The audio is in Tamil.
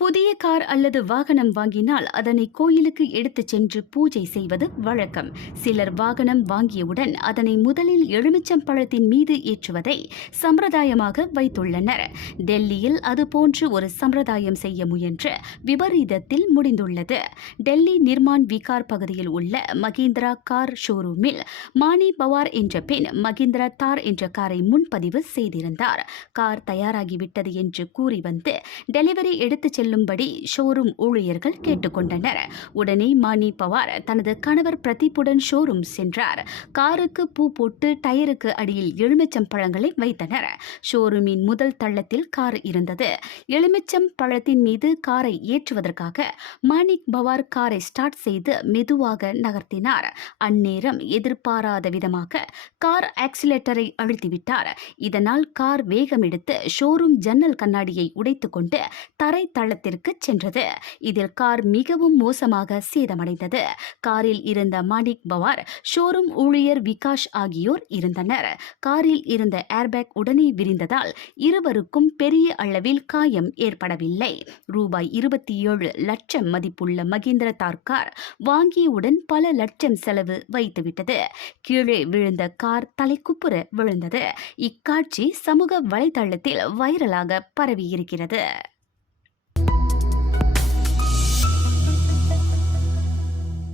புதிய கார் அல்லது வாகனம் வாங்கினால் அதனை கோயிலுக்கு எடுத்துச் சென்று பூஜை செய்வது வழக்கம். சிலர் வாகனம் வாங்கியவுடன் அதனை முதலில் எலுமிச்சம் பழத்தின் மீது ஏற்றுவதை சம்பிரதாயமாக வைத்துள்ளனர். டெல்லியில் அதுபோன்று ஒரு சம்பிரதாயம் செய்ய முயன்று விபரீதத்தில் முடிந்துள்ளது. டெல்லி நிர்மான் விகார் பகுதியில் உள்ள மகேந்திரா கார் ஷோரூமில் மானி பவார் என்ற பெண் மகேந்திரா தார் என்ற காரை முன்பதிவு செய்திருந்தார். கார் தயாராகிவிட்டது என்று கூறி வந்து டெலிவரி எடுத்துச் செல்லும்படி ஷோரூம் ஊழியர்கள் கேட்டுக்கொண்டனர். உடனே மானி பவார் தனது கணவர் பிரதீப்புடன் ஷோரூம் சென்றார். காருக்கு பூ போட்டு டயருக்கு அடியில் எலுமிச்சம் பழங்களை வைத்தனர். ஷோரூமின் முதல் தள்ளத்தில் கார் இருந்தது. எலுமிச்சம் பழத்தின் மீது காரை ஏற்றுவதற்காக மாணிக் பவார் காரை ஸ்டார்ட் செய்து மெதுவாக நகர்த்தினார். அந்நேரம் எதிர்பாராத விதமாக கார் ஆக்சிலேட்டரை அழுத்திவிட்டார். இதனால் கார் வேகம் எடுத்து ஷோரூம் ஜன்னல் கண்ணாடியை உடைத்துக்கொண்டு தரை இடத்திற்கு சென்றது. இதில் கார் மிகவும் மோசமாக சேதமடைந்தது. காரில் இருந்த மாணிக் பவார் ஷோரூம் ஊழியர் விகாஷ் ஆகியோர் இருந்தனர். காரில் இருந்த ஏர்பேக் உடனே விரிந்ததால் இருவருக்கும் பெரிய அளவில் காயம் ஏற்படவில்லை. ரூபாய் இருபத்தி ஏழு லட்சம் மதிப்புள்ள மகேந்திர தார் கார் வாங்கியவுடன் பல லட்சம் செலவு வைத்துவிட்டது. கீழே விழுந்த கார் தலைக்குப்புற விழுந்தது. இக்காட்சி சமூக வலைதளத்தில் வைரலாக பரவியிருக்கிறது.